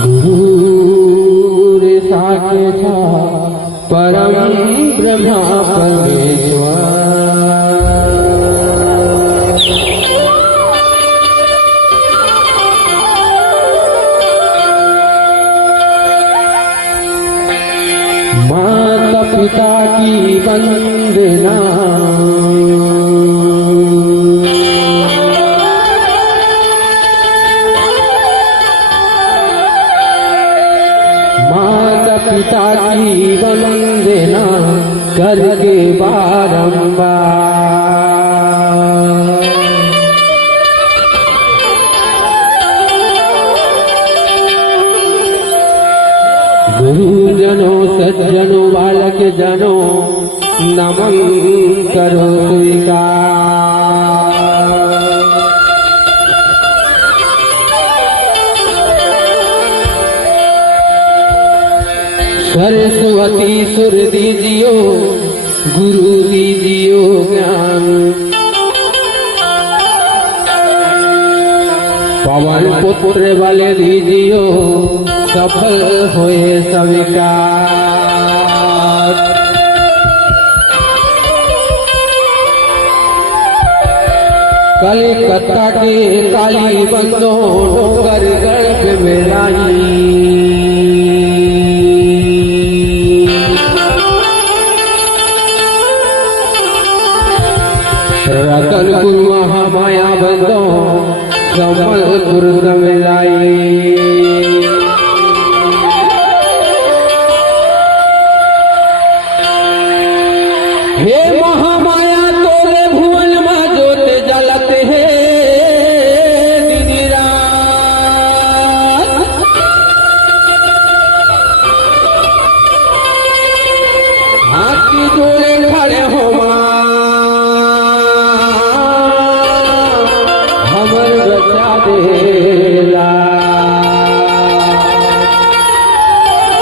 गुरु साक्षात् परम ब्रह्मा परमेश्वर। माता पिता की वंदना, माता पिता की वंदना करके बारंबार गुरुजनों सज्जनों बालक जनों नमन करो स्वीकार। सरस्वती सुर दीजियो गुरु दीजियो ज्ञान, पवन पुत्र बल दीजियो सफल होए स्वीकार। कलकत्ता के काली बंदों डोंगर गर्भ में लाई, रतनपुर महामाया बंदों संबलपुर में लाई। हे महामाया तोरे भुवन में जोत जलत है दिन रात, हाथी जोड़े खड़े हो मां हमर बचा देला,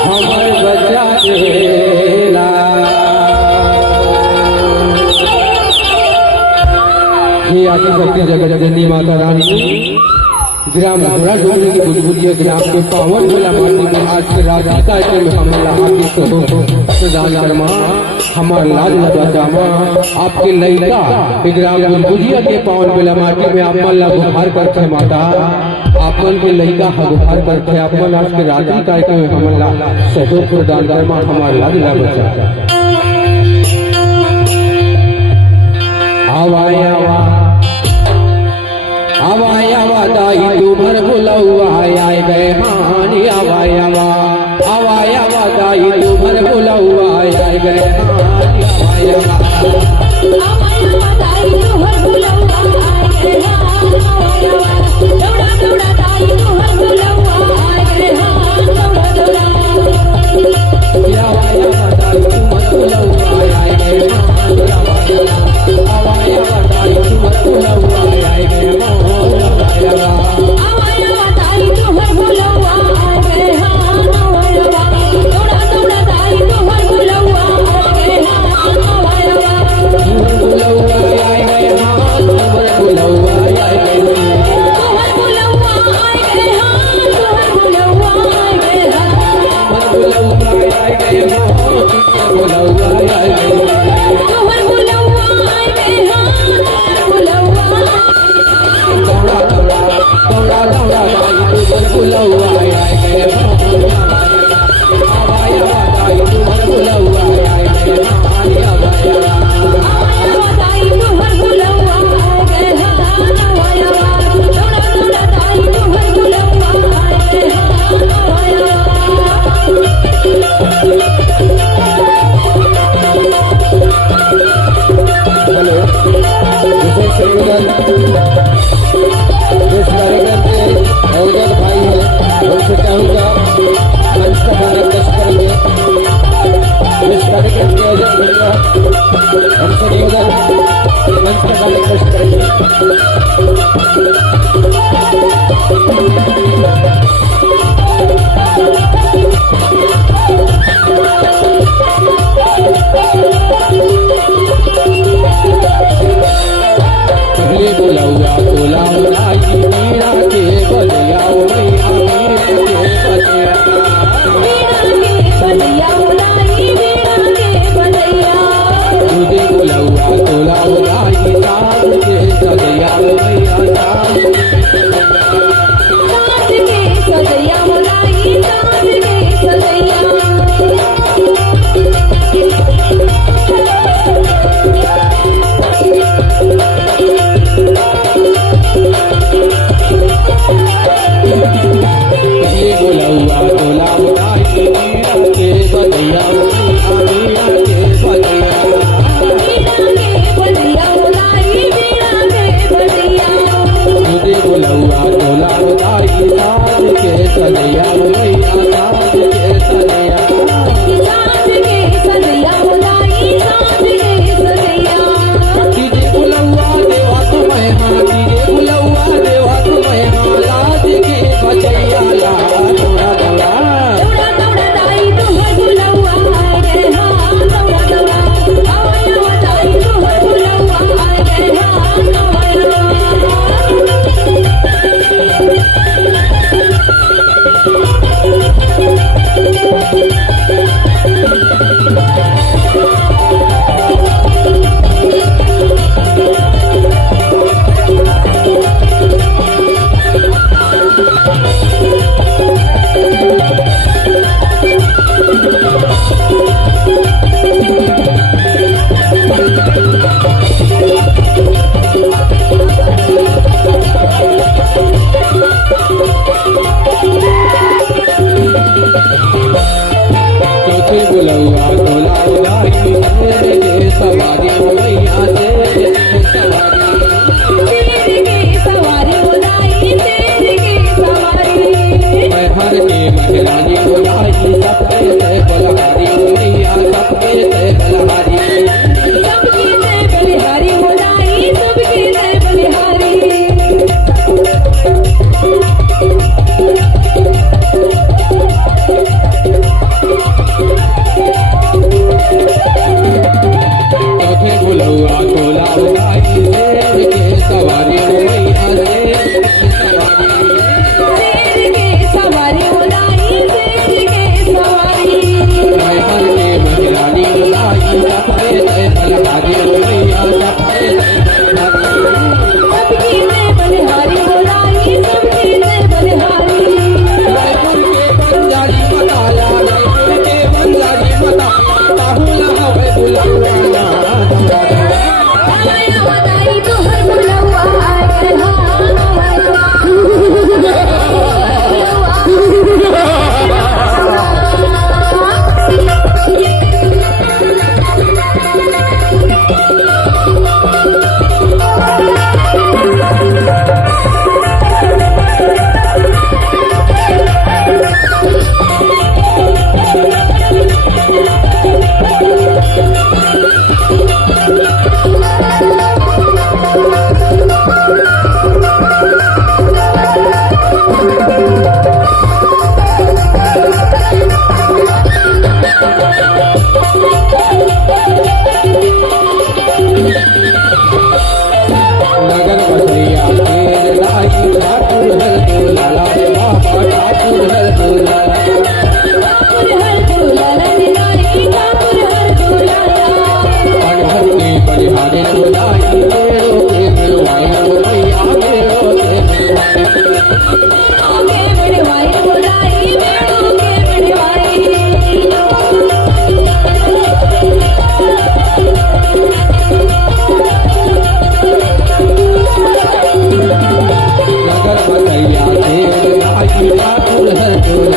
हमर बचा देला। ये आदि भक्ति जगत जननी माता रानी ग्राम घोड़ा ढूंढने की बुलबुलिया ग्राम के पावन मेला माटी में आज के राधिका के में हमला हाथी को प्रदान करमा हमार लाज बचामा। आपके लइका ग्राम बुलबुलिया के पावन मेला माटी में आप मन ला गुहार करते माता, आप मन के लइका गुहार करते आप मन आज के राधिका के में हमला सहयोग प्रदान करमा हमार लाज बचा। आवाया आवाया दाई तुम्हार बुलावा आए गए हानि, आवाया दाई तुम्हार बुलावा आए गए हानि, आवाया दाई तुम्हार बुलावा आए गए हानि, दौड़ा दौड़ा दाई तुम्हार बुलावा आए गए हानि, दौड़ा दौड़ा आवाया दाई तुम्हार बुलावा आए गए हानि, आवाया दाई तुम्हार बुलावा आए गए हानि, आवाया दाई सनैया मैया साथ के सनैया साथ के सनैया होलाई साथ के सनैया डीजे बुलौआ देवा तुम्हें हाँ डीजे बुलौआ देवा तुम्हें हाँ लाज के बचैया ला थोड़ा दवा दौड़ा दौड़ा दाई तुहर बुलौआ आए गे हाँ दौड़ा दौड़ा आया दाई तुहर बुलौआ आए गे हाँ दौड़ा चौथे बुलौआ तोला उलाई तेरे के सवारी मैया तेरे के सवारी तेरे के सवारी होलाई तेरे के सवारी मैं हर के महरानी बुलाई सबके तय बलहारी मैया सबके तय बलहारी सबके जय बलिहारी होलाई सबके जय बलिहारी चौथे बुलौआ तोला उलाई तेरे के सवारी मैया तेरे के सवारी तेरे के सवारी होलाई तेरे के सवारी मैं हर के महरानी बुलाई सबके तय बलहारी मैया सबके तय बलहारी सबके जय बलिहारी होलाई सबके जय बलिहारी रायपुर के बंजारी बताया रायपुर के बंजारी बताया बाहुला हवे बुलौआ आया बताई तुहर बुलौआ आए गे नगर बसैया तेरे लाई ठाकुर हर दुलाला बाबा ठाकुर हर दुलाला ठाकुर हर दुलारा निराई ठाकुर हर दुलारा अनहर के बलिहारी बुलाई मेरो के मिलवाई मैया मेरो के मिलवाई के मिलवाई होलाई मेरो के मिलवाई नगर बसैया तेरे लाई ठाकुर हर दुलाला